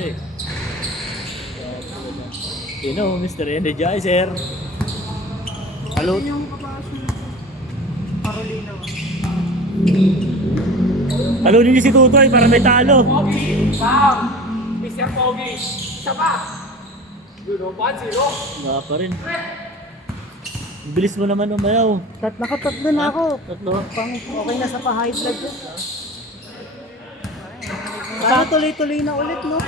siya eh. You know, Mr. Energizer. Hello? Yung kabaso na Carolina. Hello ninyo si Tutoy para may talo. Pogi! Bam! Mr. Pogi! Isa pa! Yun o, 1-0. Wala pa rin. Bilis mo naman umayaw. Nakatatlo na ako. Tatlo. Pang okay na sa pa-high blood ko. Sana tuloy-tuloy na ulit, no?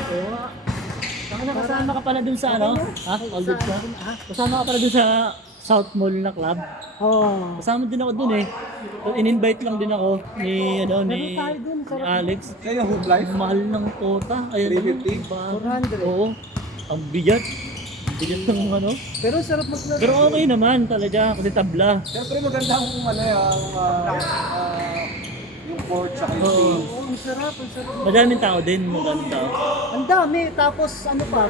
Kasama ka pala dun sa ano? Ha? All good ka? Kasama ka pala dun sa South Mall na club. Oo. Kasama din ako dun eh. In-invite lang din ako ni ano ni, Meron tayo dun, ni sarap. Alex. Kaya yung hoop life? Ang mahal ng kota. Ayun. 350? 400. Oo. Ang bigat. Ang bigat ng ano. Pero sarap maglaro. Pero okay naman talaga kasi tabla. Siyempre maganda ang ano yung court tsaka yung Oo. team. Oo, ang sarap, ang sarap. Madaming tao din. Madaming tao. Ang dami, tapos ano pa,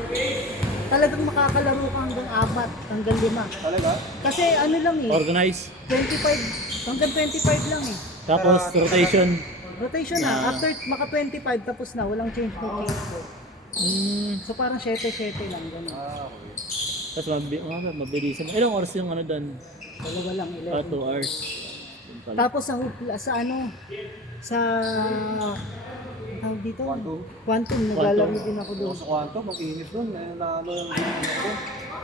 talagang makakalaro ka hanggang 4, hanggang 5. Talaga? Kasi ano lang eh, Organize. 25, hanggang 25 lang eh. Tapos rotation. Rotation na, after maka 25 tapos na, walang change na change ko. So parang 7-7 lang, gano'n. Okay. Tapos mabilisan. Ilang oras yung ano doon? Dalawa lang, 2 11. hours. Yun pala. Tapos sa hupla, sa ano, sa, tawag dito? Quantum, naglalaro din ako doon. Sa kwanto, mag-init doon. Ano yung ginagawa ko?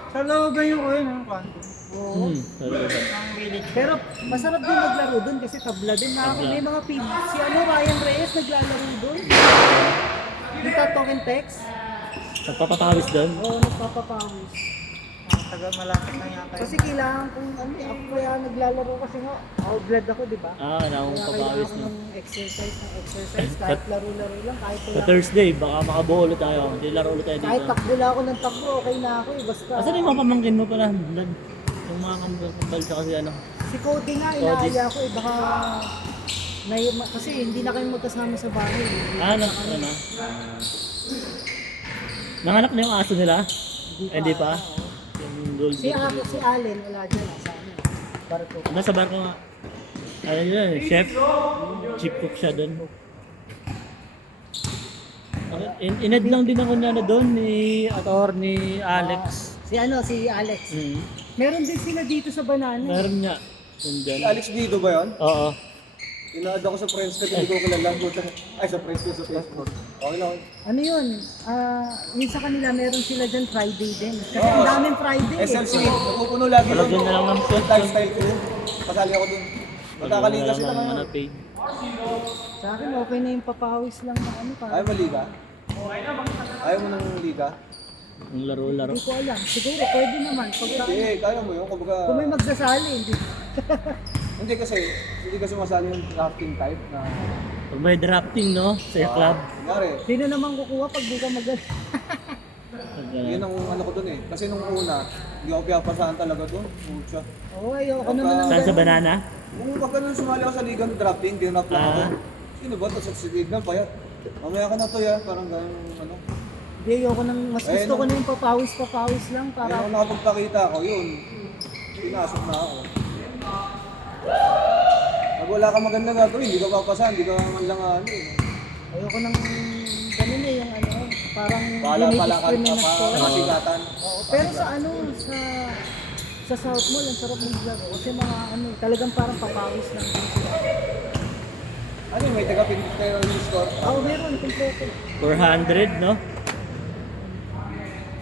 Sa loob ba yung oil ng Quantum? Oo. Talaga. Pero masarap din maglaro doon kasi tabla din. May mga pib. Si ano, Ryan Reyes naglalaro doon. Dito token text. Nagpapatawis doon. Oo, nagpapapawis. Tagal malapit na yata. Kasi kailangan kong ano, ako kaya naglalaro kasi nga, all blood ako, di ba? Ah, kailangan kong Kaya papawis kailangan ko no. ng exercise, kahit laro-laro lang, kahit Sa wala. Thursday, baka makabuo ulit tayo. Hindi laro ulit tayo Kahit dito. takbo lang ako ng takbo, okay na ako eh, basta. Asan yung mga pamangkin mo pala? Blood. Yung mga kambal sa kasi ano. Si Cody nga, inaaya ko eh, baka kasi hindi na kayo magkasama sa bahay. Eh. Ah, ano? Nanganak na yung aso nila? Hindi pa? Yung gold. Si Allen, wala dyan, nasa ano, barko. Nasa barko nga. Ano yun, chef? Chief cook siya doon. Inad lang din ako na doon ni attorney Alex. Si Alex. Meron din sila dito sa Banana. Meron nga. Yun Si dyan. Alex Guido ba yun? Oo. Inaad ako sa friends ko, hindi ko kilala. Ay, sa friends ko sa Facebook. Okay lang. Ano yun? Yun sa kanila, meron sila dyan Friday din. Kasi ang daming Friday eh. SLC, napupuno lagi Talagyan yun. na lang ng food. Lifestyle ko yun. Pasali ako dun. Magkakaliga sila ng ngayon. ano, paid. Sa akin, okay na yung papawis lang na ano pa. Ayaw mo liga? Ayaw mo ng liga? Yung laro-laro. Hindi ko alam. Siguro, pwede naman. Pagka, Hindi, kaya mo yun. Kumbaga, kung may magsasali, hindi. hindi kasi masali yung drafting type na Pag may drafting, no? Sa club. nangyari. Sino naman kukuha pag di ka mag Yun ang ano ko dun eh. Kasi nung una, hindi ako piyapasahan talaga dun. Pucha. Oo, ayoko naman ng Saan sa ganun. banana? Kung pag ganun sumali ako sa liga ng drafting, dinrap lang ako. Ah. Sino ba? Tapos sa liga, payat. Mamaya ka na to yan. Parang ganun ano. Hindi, ayoko nang, mas gusto ko na yung papawis lang Kaya para nung nakapagpakita ako, yun. Pinasok na ako. Pag wala ka maganda gagawin, hindi ka papasahan, hindi ka man lang ano eh. ayoko nang ganun eh, yung ano, parang Pala-palakan ka dinidiscriminate pa, ko. masigatan. Oo, pero sa ano, sa South Mall, ang sarap maglaro. Kasi mga ano, talagang parang papawis lang din sila. Ano yung may taga-pinit kayo yung score? Oo, meron, kompleto. 400, no?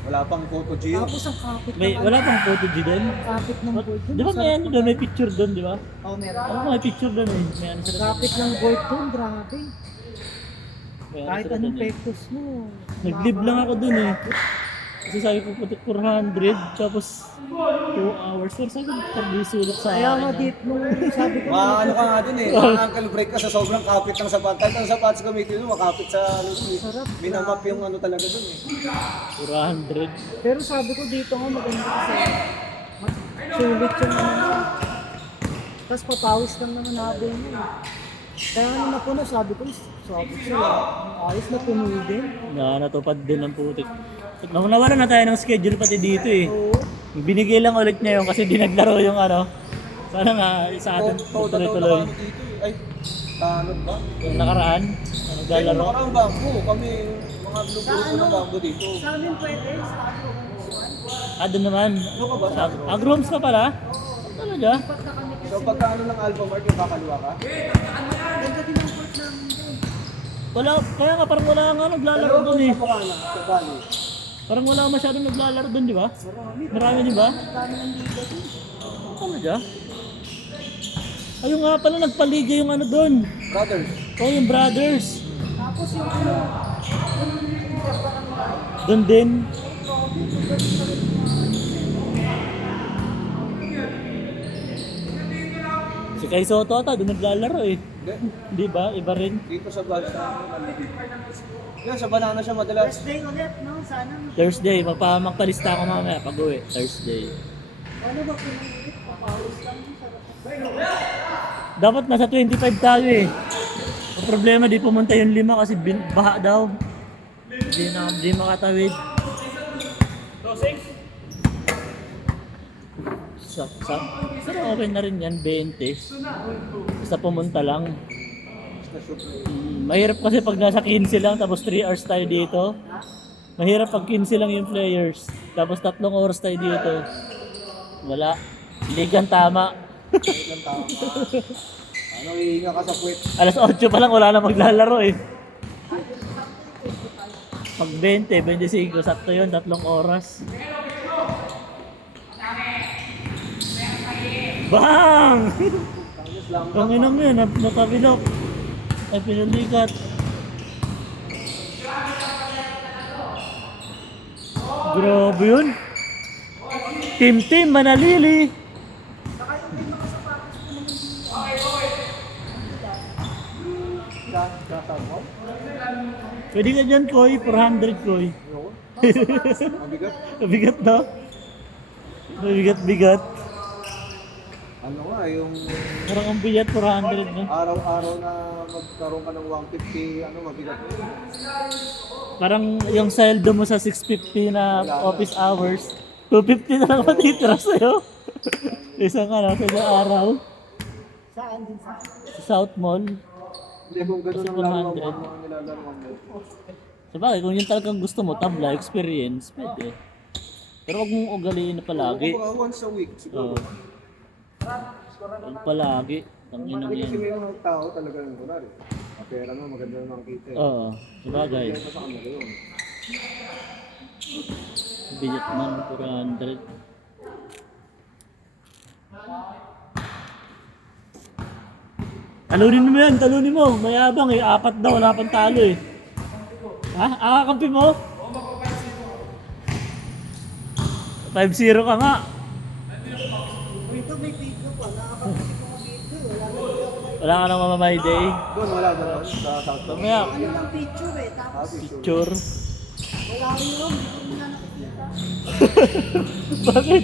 Wala pang photo Gio. Tapos ang kapit May, ng wala pang photo G doon? kapit ng board dun. Di ba may ano doon? May picture doon, di ba? Oo, meron. Ano may picture doon eh? May ano sila doon. Kapit ng board dun, grabe. May ano Kahit sila anong doon eh. pectus mo. Nag-live lang ako doon eh. Kasi sabi ko 400, tapos 2 hours. Pero sabi ko, pag-sulok sa Kaya nga akin. dit nung sabi ko, Ano ka nga dun eh, ankle break ka sa sobrang kapit ng sapat. Kahit ang sapatos gamitin mo, makapit sa ano dun eh. Sarap. Minamap yung ano talaga dun eh. 400. pero sabi ko dito nga maganda kasi sulit yung ano. Tapos papawis lang naman habol mo. Kaya nung napuno, sabi ko sila, ayos na puno din. Natupad din ang putik. Nawala na tayo ng schedule pati dito eh. Oo. Binigay lang ulit niya yun kasi di naglaro yung ano. Sana nga sa atin tuloy-tuloy. Ano dito eh. Ay, tanod ba? Yung nakaraan, Kaya naglalaro. nakarang bangko, kami mga mga grupo na bago dito. Sa amin pwede, sa ako. Doon naman. Ano ka ba? Agrooms ka pala? Talaga? Dapat na kami kasi. So pagka ano ng Alpha Mart, yung kakaliwa ka? Ganda din ang court namin doon. Wala, kaya nga parang wala nga naglalaro doon eh. Sa Bukana, sa Bali. Parang wala masyadong naglalaro doon, di ba? Marami, di ba? Dami ng liga doon. Talaga? Ayun nga pala, nagpaliga yung ano doon. Brothers. Oh, yung brothers. Tapos yung ano, Doon din. Si Kai Soto ata, doon naglalaro eh. Hindi. Di ba? Iba rin. Dito sa Bali sa yan, sa Banana siya madalas. first day ulit, no? Sana. Thursday, magpalista ako mamaya pag uwi. Thursday. Ano ba pinag-ulit? Papawis lang yung sarap. Dapat nasa 25 tayo eh. Ang problema, di pumunta yung 5 kasi baha daw. Di makatawid. Pero okay na rin yan, 20. Basta pumunta lang. Mahirap kasi pag nasa 15 lang tapos 3 hours tayo dito. Mahirap pag 15 lang yung players. Tapos 3 oras tayo dito. Wala. Ligang tama. Ilang tao ka. Ano, hihinga ka sa puwet. Alas 8 pa lang wala na maglalaro eh. Pag 20, 25, sakto yun, 3 oras. Bang! Ang inang yun, nakabilok. Ay, pinalikat. Grabe yun. Team Manalili. Pwede ka dyan, Koy. 400, Koy. Mabigat. Bigat na. Bigat. Ano nga, yung Parang ang bigat, 400 na. araw-araw na magkaroon ka ng 150, ano, mabigat na yun. Parang yung sweldo mo sa 650 na office hours, 250 na lang matitira sa'yo. Isang ano, sa isang araw. Saan din sa Sa South Mall. Hindi, kung gano'n Kasi ang laro 100. ang mga nilalaroan mo. Sabagay, kung yun talagang gusto mo, tabla, experience, pwede. Pero huwag mong ugaliin na palagi. Kung baka once a week, siguro. Oo. Huwag palagi. Ang inang Kasi yan. may mga tao talaga yung kunwari. Pera mo, maganda naman kita eh. Oo, sabagay. Kaya pa sa kanila yun. Bigat man, 400. Talunin mo yan, talunin mo. Mayabang eh, 4 daw, wala pang talo eh. Ha? Akakampi mo? 5-0 ka nga. Ito may video pa. Nakapag-isip ko ng video. Wala ka nang mamamay day. Doon, wala doon. Sa South Town. Mamaya, Ano lang picture eh. Tapos picture. wala rin yun. Hindi ko na nakikita. Bakit?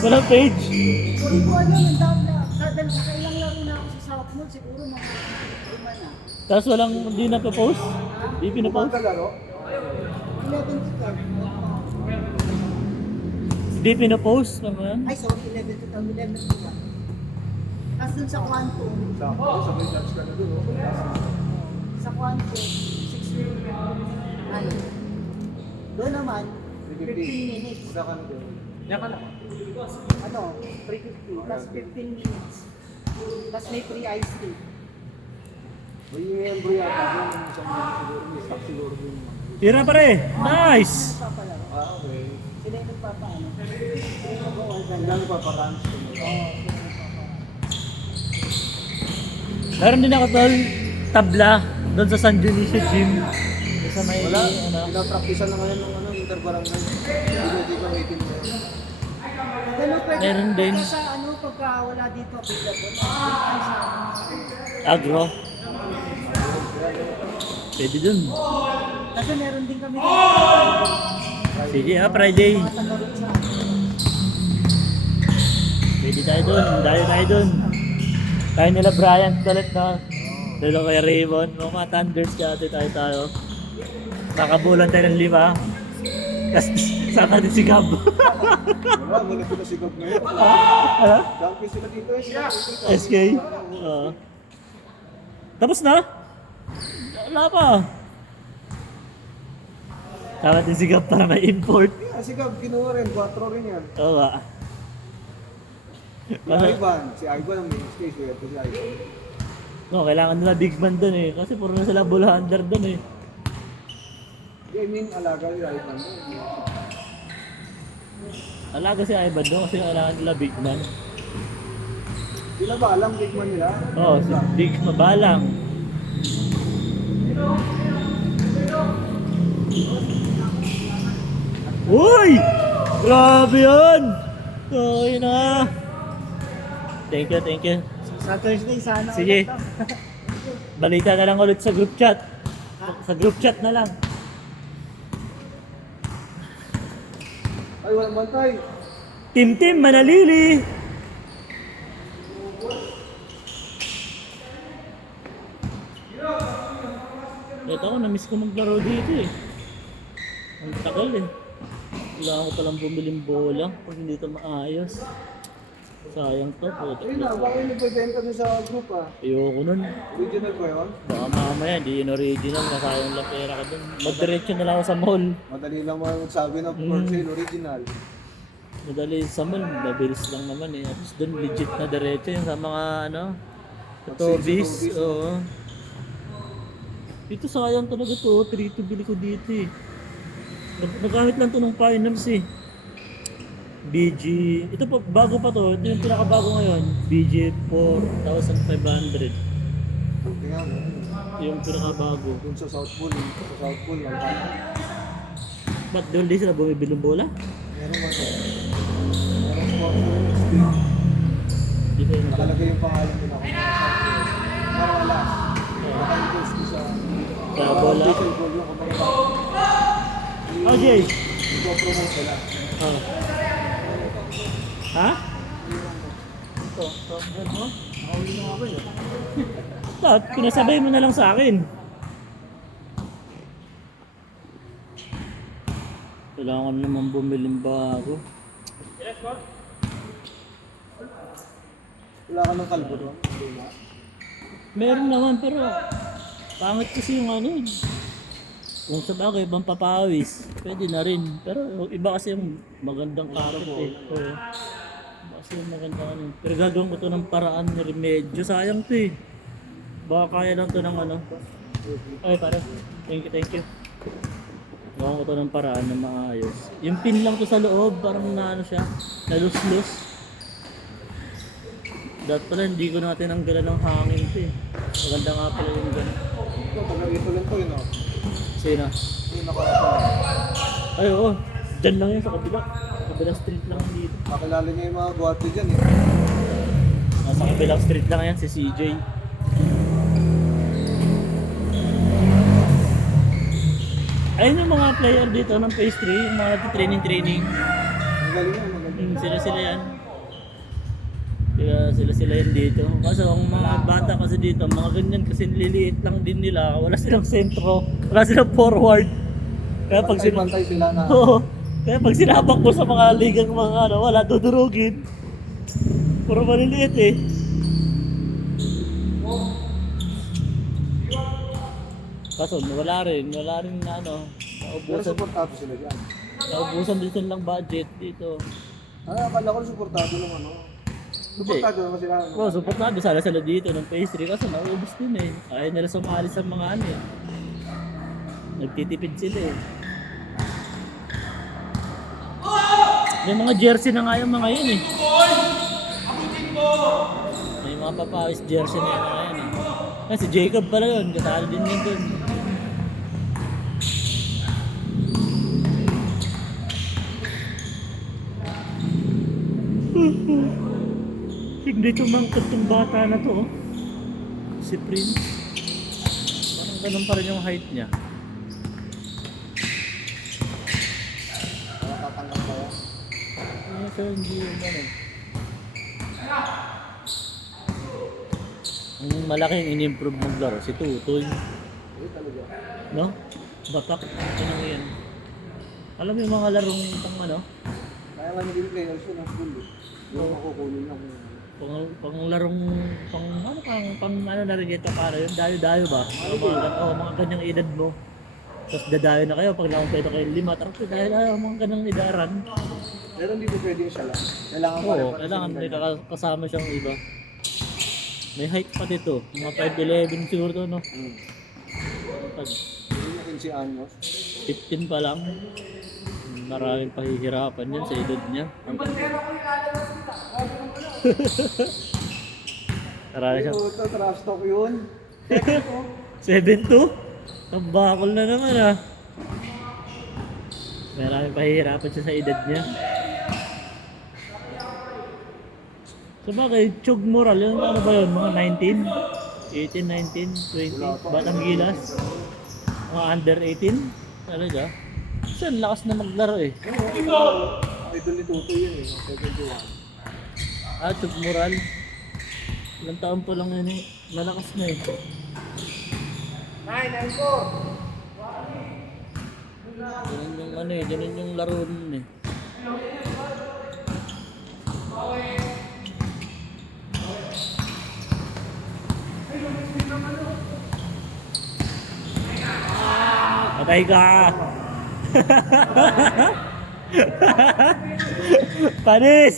Walang page. Hindi ko alam. Ang dami na. Dahil nakailang laro na ako sa South Mall. Siguro mga 5 na. Tapos walang, hindi na pa-post? Hindi Kung pinapost? kalaro, 11 to 12. Hindi pinapost? Ano yan? Ay, sorry. 11 to 12. 11 to 12. Tapos dun sa Quantum. sa may judge ka na doon. Sa Quantum, 6 minutes. Ano? Doon naman, 15 minutes. Isa ka na doon. Yan ka na. Ano? 350. Plus 15 minutes. Plus may free ice cream. May yung bro yata doon. Isang mga siguro. May stock siguro doon. Tira pare! Nice! Nagpapalaro. Okay. Sila yung nagpapaano. Sila yung nag-uwan sa Ang dami pa parang. Meron din ako tol, tabla, doon sa San Dionisio Gym. Doon sa may, Wala. ano, Pinapraktisan na ngayon ng ano, interbarangay. Hindi ko waiting mo. Ganun pwede. Meron din. Pagka sa ano, pagka wala dito available. Ay, sa agro. Pwede dun. Kasi meron din kami Sige ha, Friday. tagalog sa Pwede tayo dun, tayo dun. Tayo nila Bryant ulit na. Dalo kay Raymond, mga Thunders kaya tayo. Kakabulan tayo ng 5. Tapos saka din si Gab. Wala, wala ko na sigap ngayon. Ano? Champion sila dito eh. SK? Oo. Tapos na? Wala pa. Tama din sigap para may import. Kasi Gab, kinuha rin, 4 rin yan. Oo nga. Si Ivan ang main stage, ito si Ivan. No, kailangan nila big man dun eh. Kasi puro na sila ball-handler dun eh. I mean, alaga si Ivan. Alaga si Ivan doon kasi kailangan nila big man. Sila ba alam big man nila? Oo, si big mabalang. Uy! Grabe yun! Okay na. Thank you, thank you. Sa Thursday, sana Sige. ulit to. Balita na lang ulit sa group chat. Sa group chat na lang. Ay, walang bantay. Tim Manalili! Ito ako, na-miss ko maglaro dito eh. Ang tagal eh. Wala ako palang bumiling bola pag hindi ito maayos. Sayang to. Ayun na, bakit nagbebenta doon sa group ah? Ayoko nun. Original ba yun? Baka mamaya, hindi yun original. Nasayang lang pera ka dun. Magdiretso na lang ako sa mall. Madali lang magsabi na for sale, original. Madali sa mall, mabilis lang naman eh. At least dun legit na diretso yung sa mga ano, sa Tobis. Tobis, Oo. Dito sayang talaga to, 3-2 bili ko dito eh. Nagamit lang to ng finals eh. BG, ito pa, bago pa to, ito yung pinakabago ngayon. BG 4,500. Kaya ano, Yung pinakabago. dun sa South Pool lang tayo. Ba't doon din sila bumibili ng bola? Meron ba ito? Meron sport pool. Dito yung Nakalagay yung pangalan nila kung ano sa South Pool. Para wala. Naka-invest ko sa Sa bola? official goal yung kumbaga. Okay. Ipo-promote nila. Oh. Ha? Ito, problem mo? Nakawin mo ako eh. Dapat, pinasabay mo na lang sa akin. Kailangan naman bumiling bago. Wala ka ng kalbo doon? Wala. Meron naman pero pangit kasi yung ano eh. Kung sa bagay, ibang papawis, pwede na rin. Pero yung iba kasi yung magandang carpet eh. Oo. Iba kasi yung magandang ano. Pero gagawin ko to ng paraan ng remedyo. Sayang to eh. Baka kaya lang to ng ano. Ay, parang. Thank you. Gawin ko to ng paraan na maayos. Yung pin lang to sa loob, parang na ano siya, nalus-lus. Dapat pala hindi ko natin ang gala ng hangin to eh. Maganda nga pala yung gala. Ito, taga-ito lang to yun oh. Sino? Yung naka-ano. Ay oo, dyan lang yun sa kabila. Kabilang street lang dito. Makilala niya yung mga guwate dyan eh. Sa kabilang street lang yan, si CJ. Ayun yung mga player dito ng phase 3, yung mga training. Ang galing yan, magaling. Sila yan. Sila yan dito. Kaso ang mga bata kasi dito, mga ganyan kasi liliit lang din nila. Wala silang sentro, wala silang forward. Kaya pag Pantay sila na. Oo. Kaya pag sinabak mo sa mga ligang mga ano, wala dudurugin. Puro maliliit eh. Kaso wala rin na ano, Pero naubusan, supportado sila dyan. naubusan din silang budget dito. Ah, akala ko supportado lang ano. Supportado naman sila. Ano? Well, supportado sana sila dito ng pastry kasi naubos din eh. Ayaw nila sumali sa mga ano eh. Nagtitipid sila eh. May mga jersey na nga yung mga yun eh. May mga papawis jersey na yung mga yan eh. Kasi si Jacob pala yun, kasali din yun dun. Hindi tumangkad tong bata na to. Oh. Si Prince. Parang ganun pa rin yung height niya. Nakatanggap ba yan? Pero hindi yung ano. Ang malaking in-improve maglaro, si Tutoy. Hindi talaga. No? Batak. Ano yan? Alam mo yung mga larong pang ano? Kaya nga naging players yun ang school eh. Yung makukunin lang. Pang larong pang ano na rin ito para yun? Dayo-dayo ba? Mga ganyang edad mo. Tapos dadayo na kayo pag nakumpleto kayo 5. Tapos dahil ayaw mga ganang idaran. Pero hindi po pwede siya lang. Kailangan Oo, kailangan may kasama siyang iba. May height pa dito. Mga 5'11 siguro to, no? Pag Hindi na 15 anyos. 15 pa lang, maraming pahihirapan yan sa edad niya. Marami siyang Ito, trash talk yun. 7'2"? Ang bakol na naman ah. Maraming pahihirapan siya sa edad niya. Sabagay, Chug Moral, yun ano ba yun? Mga 19? 18, 19, 20? Batang gilas? Mga under 18? Talaga? Kasi ang lakas na maglaro eh. Idol ni Tuto yun eh. 71. Chug Moral. Ilang taon pa lang yun eh. Lalakas na eh. 9-9-4. Ganun yung ano eh, ganun yung laro nun eh. Patay ka! Panis!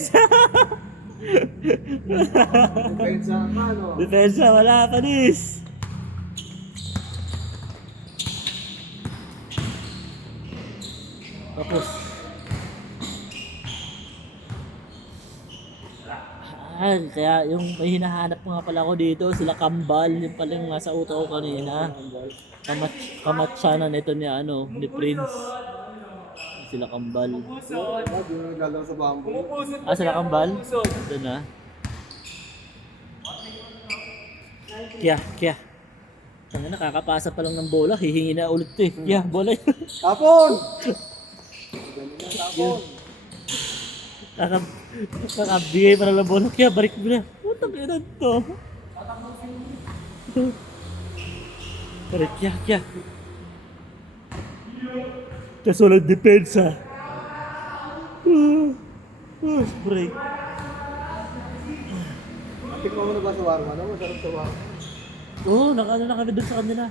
Depensa ka, no? Depensa, wala, panis! Tapos kaya yung may hinahanap nga pala ko dito, sila Kambal, yung pala yung nasa uto ko kanina. Kamatsana nito ni ano, ni Prince. Sila Kambal. Wag yung naglalaro sa bamboo. Sila Kambal? Doon na. Kya. Tanga nakakapasa pa lang ng bola, hihingi na ulit to eh. Kya, bola yun. Tapon! Tapon! Kakabigay pa lang ng bola, kaya balik mo na. Putang ina to. Pero kya. Kasulad depensa. Break. Tikman mo na ba sa warma? Ano? Masarap sa warma. Oo, nakano na kami dun sa kanila.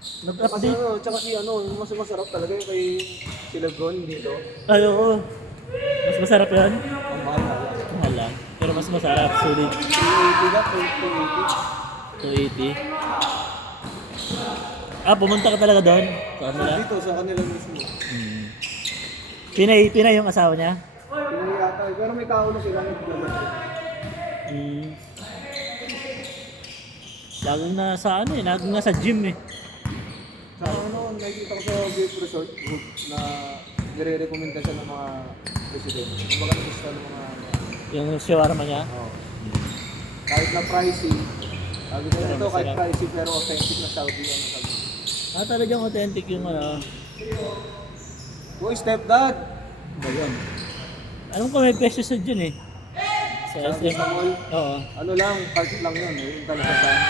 Kasi Nag-update. ano, tsaka si ano, yung mas masarap talaga yung kay sila Gon dito. Ay, oo. Mas masarap yun? Ang mahal na lang. Mahal lang. Pero mas masarap. Sulit. 280 lang, 280. 280. Pumunta ka talaga doon? Sa kanila? Dito, sa kanila mismo. Pinay yung asawa niya? Pinay yata, pero may kaulo sila nagdala. Laging na sa ano eh, laging na sa gym eh. Sa ano, nakikita ko sa Great Resort Group na nire-recommenda siya ng mga presidente. Yung mga gusto ng mga Yung shawarma niya. kahit na pricey. Sabi ko ito, kahit masarap. pricey pero authentic na Saudi ano sabi. Talagang authentic yung ano. Boy, stepdad! Ba yun? Alam ko may peso sa dyan eh. Sa Sabi SM. sa mall, Oo. ano lang, cart lang yun. Yung talaga sa ano.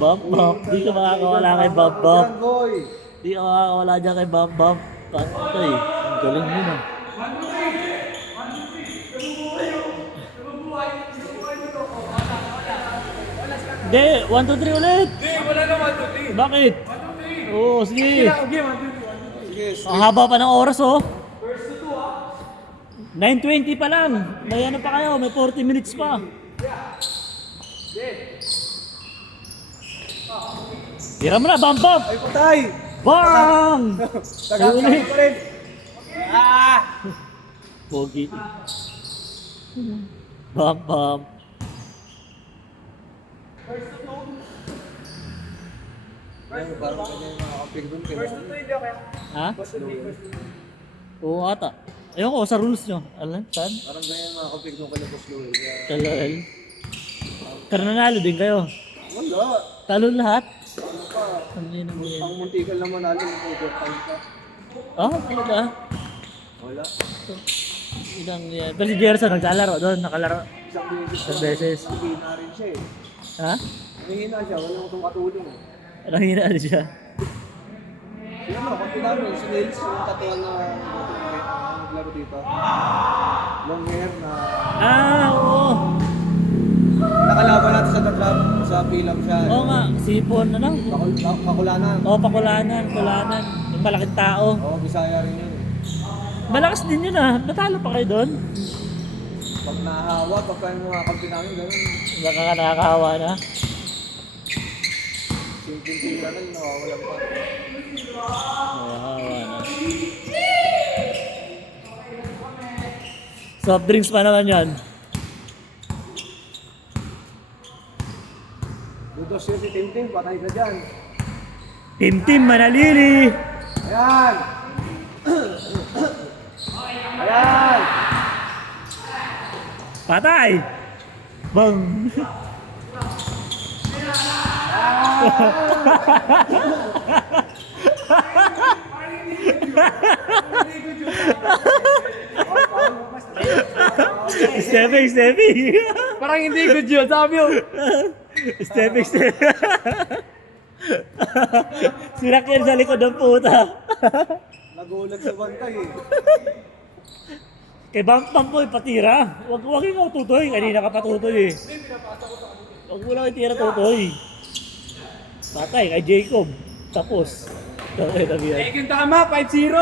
Bump. Di ka makakawala kay Bump. Yan, boy! Di ka makakawala dyan kay Bump. Patay. Ang galing yun ah. Hindi, 1, 2, 3 ulit! Hindi, wala na 1, 2, 3. Bakit? Oo, sige. Okay, 1, 2, 3. Sige, Ang haba pa ng oras oh. 9:20 pa lang. May ano pa kayo, may 40 minutes pa. Tira mo na, Bump! ay patay! Bang! Tagakakit pa rin! Pogi. Bump. Ay, parang ganyan yung mga kapig doon. Ha? Oo ata. Ayun ko, sa rules nyo. Alam, saan? Parang ganyan yung mga kapig doon kay Boss Louie. Kaya, Kalal. Pero nanalo din kayo. wala! Talo lahat. Ano pa? Ang ina mo yan. Ang muntikal naman natin, overtime pa. Talaga. Wala. Ilang yan. Pero si Gerson naglalaro doon, nakalaro. Isang beses. Isang beses. Nanghihina rin siya eh. Ha? Nanghihina siya, walang itong katulong. Anong hinaan siya? Si Yung ano, kampi namin, si Nils, yung katuwal na naglaro dito. Long hair na Oo. nakalaban natin sa tatlab, sa pilam siya. Oo nga, sipon, ano? Makulanan. Oo, pakulanan. Yung malaking tao. Oo, Bisaya rin yun. Malakas din yun ah. Natalo pa kayo doon? Pag nahahawa, pagka yung mga kampi namin, gano'n. Nakakahawa na. Simpleng tira na yun, nawawalan pa. Nakakahawa na. Soft drinks pa naman yan. Ludos yun si Tim, patay ka dyan. Tim Manalili. Ayan! Ayan! Patay! Bang! Stepping! Parang hindi good yun, sabi yun. Stepping! Sinakyan sa likod ng puta. Nagulag sa bantay eh. Kay Bam Boy, patira. Huwag ikaw tutoy. Kanina ka patutoy eh. Huwag mo lang itira tutoy. Patay kay Jacob. Tapos. Okay, tabi yan. Eh, yung tama, 5-0.